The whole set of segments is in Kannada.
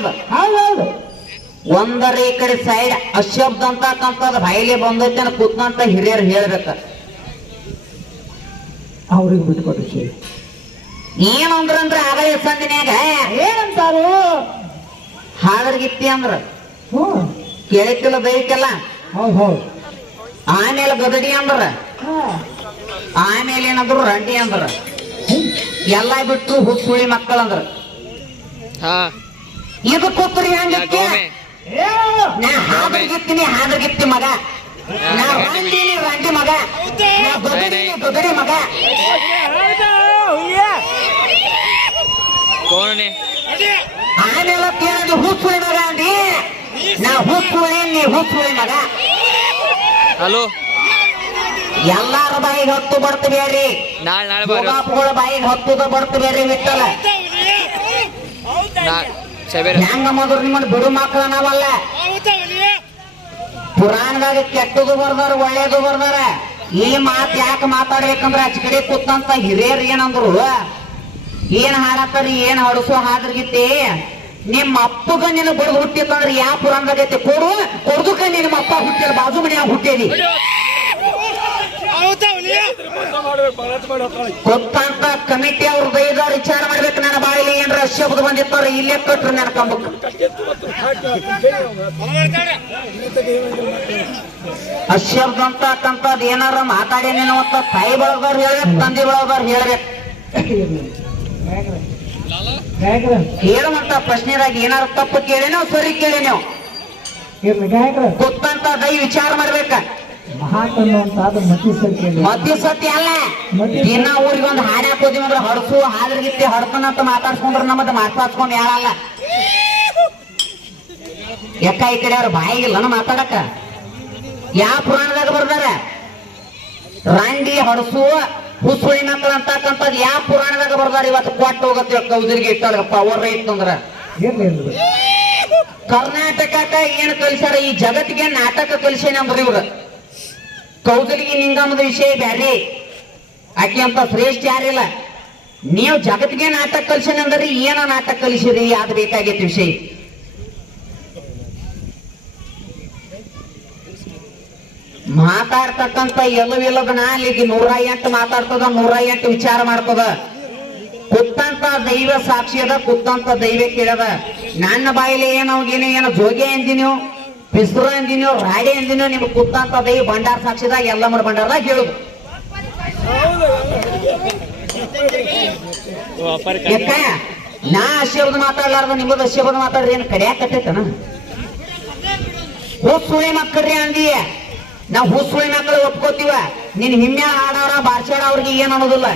ಇದು. ಹೌದೌದು. ಒಂದರ ಈ ಕಡೆ ಸೈಡ್ ಅಶಬ್ದ ಅಂತಕ್ಕಂಥದ್ ಬಾಯಿಲೆ ಬಂದೈತೆ ಅಂತ ಕೂತ್ನಂತ ಹಿರಿಯರು ಹೇಳ್ಬೇಕ. ಅವ್ರಿಗೆ ಬಿಟ್ಕೊಟ್ರಿ ಶ್ರೀ. ಏನಂದ್ರಂದ್ರ ಆಗಲೇ ಸಂದಿನ್ಯಾಗ ಏನಂತಾರು? ಹಾಳರ್ಗಿತ್ತಿ ಅಂದ್ರ ಹ್ಮ್ ಕೇಳಿಕ್ಕಿಲ್ಲ ದೈಕ್ಕೆಲ್ಲ. ಹೌದು ಹೌದು. ಆಮೇಲೆ ಗದಡಿ ಅಂದ್ರ, ಆಮೇಲೆ ಏನಂದ್ರು ರಂಡಿ ಅಂದ್ರ, ಎಲ್ಲ ಬಿಟ್ಟು ಹುಸುಳಿ ಮಕ್ಕಳಂದ್ರ. ಇದು ಕೂತ್ರಿ ಹಂಗಕ್ಕೆ ನಾ ಹಾದ್ರಗಿತ್ತೀನಿ ಹಾದ್ರಗಿತ್ತಿ ಮಗ, ನಾ ರಂಡಿನಿ ರಂಡಿ ಮಗ, ನಾ ಗದಡಿ ಗದಡಿ ಮಗ. ಆಮೇಲೆ ಕೇಳಿದ್ರು ಹುಸುಳಿ ಮಗ ಅಂದಿ, ನಾ ಹುಸುಳಿ ನೀ ಹುಸುಳಿ ಮಗ. ಹಲೋ ಎಲ್ಲಾರ ಬಾಯಿಗೆ ಹೊತ್ತು ಬರ್ತಬೇಡ್ರಿ, ಗೋಪಾಪುಗಳ ಬಾಯಿಗೆ ಹೊತ್ತದ ಬರ್ತಬೇಡ್ರಿ. ವಿಠಲ ಹೆಂಗ ಮೊದಲು ನಿಮ್ಮನ್ನ ಬಿಡು ಮಕ್ಕಳ ನಾವಲ್ಲ. ಪುರಾಣದಾಗ ಕೆಟ್ಟದು ಬರ್ದಾರ ಒಳ್ಳೇದು ಬರ್ದಾರ. ಈ ಮಾತು ಯಾಕೆ ಮಾತಾಡ್ಬೇಕಂದ್ರ ಆಚ ಕಡೆ ಕೂತಂತ ಹಿರಿಯರ್ ಏನಂದ್ರು, ಏನ್ ಹಾಡತ್ತಾರಿ ಏನ್ ಹಡಸು ಹಾದ್ರಗಿತ್ತಿ, ನಿಮ್ಮ ಅಪ್ಪಗ ನಿನ್ನ ಬಡದು ಹುಟ್ಟಿತ್ತಂದ್ರ ಯಾವ ಪುರಾಣದಾಗೈತಿ ಕೊಡು, ಕೊಡ್ದುಕ ನಿಮ್ಮ ಅಪ್ಪ ಹುಟ್ಟಿಲ್ಲ ಬಾಜು ಮನ್ಯಾಗ ಹುಟ್ಟೇದಿ. ಗೊತ್ತಂತ ಕಮಿಟಿ ಅವ್ರ ಬೈದವ್ರು ವಿಚಾರ ಮಾಡ್ಬೇಕು. ನನ್ನ ಬಾಯಿಲಿ ಏನ್ರ ಶಬ್ದ ಬಂದಿತ್ತವ್ರ ಇಲ್ಲೇ ಕಟ್ರು ನನ್ನ ಕಂಬಕ್ಕೆ. ಅಶಬ್ದ ಅಂತಕ್ಕಂಥದ್ದು ಏನಾರ ಮಾತಾಡೇನೇನೋ ಅಂತ ತಾಯಿ ಬಳದವ್ರು ಹೇಳ್ಬೇಕು, ತಂದೆ ಬಳದವ್ರು ಹೇಳ್ಬೇಕು. ಹೇಳುವಂತ ಪ್ರಶ್ನೆದಾಗ ಏನಾರ ತಪ್ಪು ಕೇಳೇನೋ ಸರಿ ಕೇಳೇನೋ ಗೊತ್ತಂತ ದೈ ವಿಚಾರ ಮಾಡ್ಬೇಕ. ಮಧ್ಯಸತ್ಯ ಅಲ್ಲ. ದಿನ ಊರಿಗೆ ಒಂದು ಹಾಡ್ಯಾಕ್ ಹೋದಿವಿ ಅಂದ್ರೆ ಹಡಸು ಹಾದ್ರಗಿತ್ತಿ ಹಡ್ತನಂತ ಮಾತಾಡ್ಸ್ಕೊಂಡ್ರೆ ನಮ್ಮದು ಮಾತಾಡ್ಸ್ಕೊಂಡ್ ಯಾಳಲ್ಲ. ಯಾಕ ಈ ಕಡೆ ಅವ್ರ ಬಾಯಿಗಿಲ್ಲ ಮಾತಾಡಕ. ಯಾವ ಪುರಾಣದಾಗ ಬರ್ದಾರ ರಂಡಿ ಹಡಸು ಹುಸುಳಿ ಮಕ್ಕಳು ಅಂತಕ್ಕಂಥದ್ದು ಯಾವ ಪುರಾಣದಾಗ ಬರ್ದಾರ? ಇವತ್ತು ಕೊಟ್ಟು ಹೋಗತ್ತೆ ಕೌದರಿಗೆ ಇಟ್ಟಪ್ಪ ಅವ್ರ ಇತ್ತಂದ್ರ. ಕರ್ನಾಟಕಕ್ಕ ಏನ್ ಕಲಿಸ್ಯಾರ? ಈ ಜಗತ್ತಿಗೆ ನಾಟಕ ಕಲಿಸೇನಂದ್ರಿ ಇವ್ರ. ಕೌದಲಿಗೆ ನಿಂಗಮದ ವಿಷಯ ಬ್ಯಾರೆ, ಆಕೆ ಅಂತ ಶ್ರೇಷ್ಠ ಯಾರಿಲ್ಲ. ನೀವು ಜಗತ್ತಿಗೆ ನಾಟಕ ಕಲಿಸೇನಂದ್ರಿ, ಏನ ನಾಟಕ ಕಲಿಸಿರಿ? ಯಾವ್ದು ಬೇಕಾಗೈತಿ ವಿಷಯ? ಮಾತಾಡ್ತಕ್ಕಂಥ ಎಲ್ಲವಿಲ್ಲದ ನಾಲಿಗೆ 108 ಮಾತಾಡ್ತದ, 108 ವಿಚಾರ ಮಾಡ್ತದ. ಕುತ್ತಂತ ದೈವ ಸಾಕ್ಷಿ ಅದ, ಕುತ್ತಂತ ದೈವ ಕೇಳದ. ನನ್ನ ಬಾಯಿಲೆ ಏನೋ ಜೋಗಿ ಅಂದಿನೋ, ಪಿಸ್ರು ಅಂದಿನೋ, ರಾಡಿ ಅಂದಿನೋ, ನಿಮ್ಗೆ ಕುತ್ತಂತ ದೈವ ಭಂಡಾರ ಸಾಕ್ಷಿದಾಗ ಎಲ್ಲ ಮರ ಭಂಡಾರದಾಗ ಹೇಳುದು. ಯಾಕ ನಾ ಅಶಬ್ದ ಮಾತಾಡ್ಲಾರ್ದ ನಿಮ್ಮದು ಅಶಬ್ದ ಮಾತಾಡ್ರಿ ಏನ್ ಕಡಿಯಾಕ ಕಟ್ಟೈತನ? ಹುಸುಳಿ ಮಕ್ಕಳ್ರಿ ಅಂದಿಯ, ನಾವ್ ಹುಸುಳಿ ಮಕ್ಕಳು ಒಪ್ಕೋತೀವ. ನೀನ್ ಹಿಮ್ಯ ಹಾಡಾರ ಬಾರ್ಸಾಡ ಅವ್ರಿಗೆ ಏನ್ ಅನ್ನೋದಿಲ್ಲ.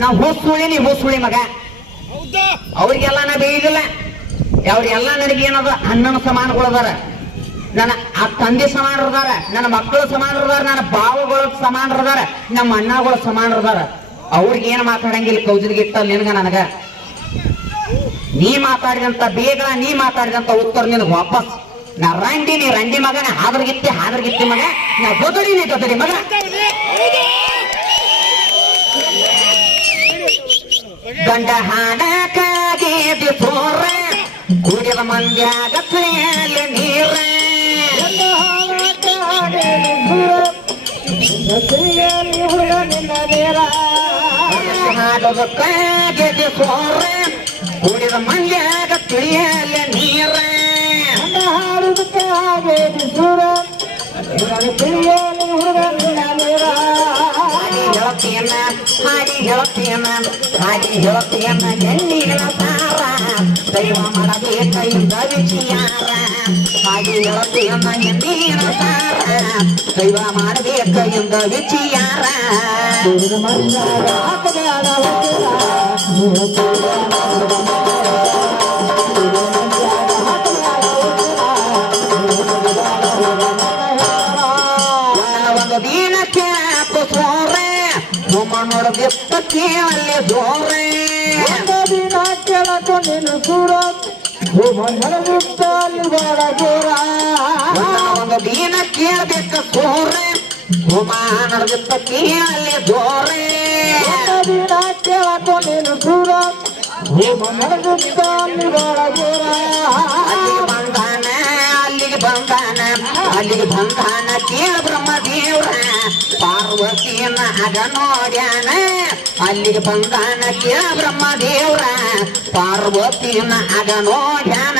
ನಾವ್ ಹುಸುಳಿ ನೀ ಹುಸುಳಿ ಮಗ, ಅವ್ರಿಗೆಲ್ಲ ನಾ ಬೇಯಿದಿಲ್ಲ. ಅವ್ರಿಗೆಲ್ಲ ನನಗೆ ಏನದ ಅಣ್ಣನ ಸಮಾನಗಳದಾರ, ನನ್ನ ಆ ತಂದೆ ಸಮಾನರದಾರ, ನನ್ನ ಮಕ್ಕಳು ಸಮಾನರದಾರ, ನನ್ನ ಬಾವುಗಳು ಸಮಾನರದಾರ, ನಮ್ಮ ಅಣ್ಣಗಳು ಸಮಾನರದಾರ. ಅವ್ರಿಗೆ ಏನ್ ಮಾತಾಡಂಗಿಲ್ಲ ಕೌಜಲಿಗೆ ಇಟ್ಟಲ್ಲ ನಿನಗ ನನಗ. ನೀ ಮಾತಾಡಿದಂತ ಬೇಗ ನೀ ಮಾತಾಡಿದಂತ ಉತ್ತರ ನಿನಗೆ ವಾಪಸ್. ನಾ ರಂಡಿ ನೀ ರಂಡಿ ಮಗ, ನಾ ಹಾದ್ರಗಿತ್ತಿ ಮಗ, ನಾ ಗದಡಿ ನೀ ಗದಡಿ ಮಗ. ಗಂಡ ಹಾಡಕ್ಕಾಗಿ ಸೋರ ಕುಡಿದ ಮಂದ್ಯಾಗ ನೀರ ಹಾಡೋದಕ್ಕಾಗಿ ಸೋರ ಕುಡಿದ ಮಂದ್ಯಾಗ ತಿಳಿಯಲ್ಲ ನೀರ ಹಾಗೆ ಹೇಳ್ತೀಯನ್ನ ಎಣ್ಣಿನ ಸಾರ ದೈವ ಮಾಡಬೇಕ ಇಂದ ವಿಚಾರ. ಹಾಗೆ ಹೇಳ್ತೀಯನ್ನ ಎಣ್ಣಿನ ಸಾರ ದೈವ ಮಾಡಬೇಕ ಇಂದ ವಿಚಾರ. ಒಂದು ದಿನಕ್ಕೆ ಸೋರೆ ನೋಡದಿತ್ತ ಕೇಳಲ್ಲಿ ಸೋರೆ ದಿನ ಕೇಳಕ ನೀನು ಸೂರ ಅಲ್ಲಿ ಬಾಳ ಜೋರ. ಒಂದು ದಿನ ಕೇಳಬೇಕ ಸೋರೆ ನಡೆದಿತ್ತ ಕೇಳಲ್ಲಿ ಸೋರೆ ದಿನ ಕೇಳಕ ನೀನು ಸೂರ ನಡೆದಿತ್ತ ಅಲ್ಲಿ ಬಾಳ ಜೋರ. ಅಲ್ಲಿಗೆ ಬಂಧಾನ ಕೇಳ ಬ್ರಹ್ಮ ದೇವ್ರ ಪಾರ್ವತಿಯನ್ನ ಆಗ ನೋಡ್ಯಾನ ಅಲ್ಲಿಗೆ ಬಂಧಾನ ಕೇಳ ಬ್ರಹ್ಮ ದೇವ್ರ ಪಾರ್ವತಿಯನ್ನ ಆಗ ನೋಡ್ಯಾನ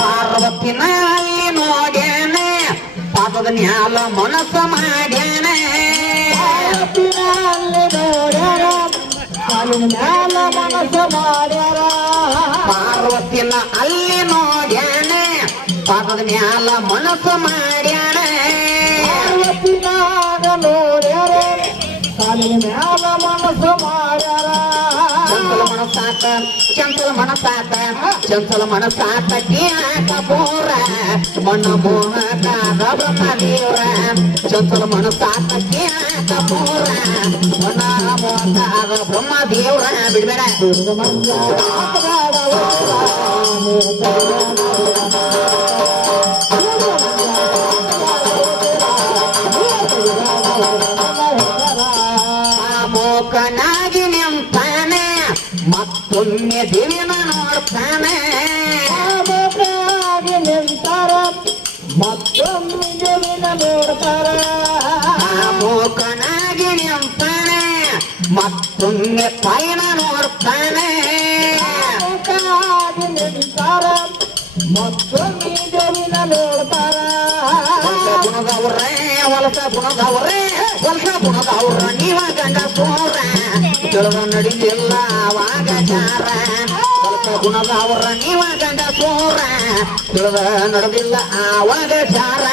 ಪಾರ್ವತಿನ ಅಲ್ಲಿ ನೋಡ್ಯಾನ ಪಾದದ ನ್ಯಾಲ ಮನಸ್ಸ ಮಾಡ್ಯಾನ ಮನಸ್ಸು ಮಾಡ್ಯಾರ ಪಾರ್ವತಿನ ಅಲ್ಲಿ ನೋಡ್ಯಾನ ಪಾದದ ಮ್ಯಾಲ ಮನಸ್ಸು ಮಾಡ್ಯಾನ ಪಾರ್ವತಿನಾಗ ನೋಡ್ಯಾರ ಕಾಲಿನ ಮ್ಯಾಲ ಮನಸ್ಸು ಮಾಡ್ಯಾರ ಚಂಚಲ ಮನಸಾತ ಚಂಚಲ ಮನಸಾತ ಕೇಳಕ ಪೂರ ಮನ ಮೋಹಕಾದ ಬ್ರಹ್ಮ ದೇವ್ರ ಚಂಚಲ ಮನಸಾತ ಕೇಳಕ ಪೂರ ಮನ ಮೋಹಕಾದ ಬ್ರಹ್ಮ ದೇವ್ರ ಬಿಡ್ಬೇಡ ಮೋಕನಾಗಿ ನಿಂತಾನೆ ಮತ್ತೊಮ್ಮೆ ದೇವಿನ ನೋಡ್ತಾನೆ ನಿಂತಾರ ಮತ್ತೊಮ್ಮೆ ಜಮೀನ ನೋಡ್ತಾರ ಮೋಕನಾಗಿ ನಿಂತಾನೆ ಮತ್ತೊಮ್ಮೆ ತಾಯಿನ ನೋಡ್ತಾನೆ ನಿಂತಾರ ಮತ್ತೊಮ್ಮೆ ಜಮೀನ ನೋಡ್ತಾರ ಗುಣದವ್ರೇ ವಲಸ ಗುಣದವ್ರ ನೀವ ಗಂಡ ಸೋರ ತಿಳಿದ ನಡಿಲಿಲ್ಲ ಅವಾಗ ಚಾರ ವಲಸ ಗುಣದವ್ರ ನೀವ ಗಂಡ ಸೋರ ತಿಳಿದ ನಡೆದಿಲ್ಲ ಆವಾಗ ಚಾರ